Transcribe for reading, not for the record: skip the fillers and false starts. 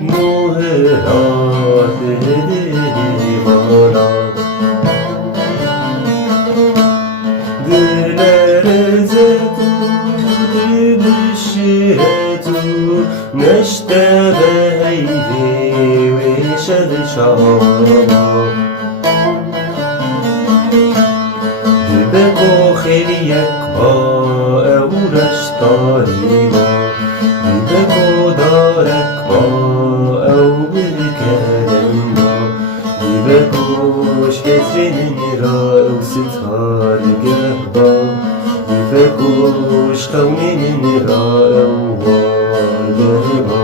muhrat divana Dilerzetu dibşiretu neştebeydi ve şerşama Dibeko خیریک با اورش داریما Dibeko darek با او bilkeremma Dibekoş getrinin ra ev sitar gehba Dibekoş kavminin ra ev var gehba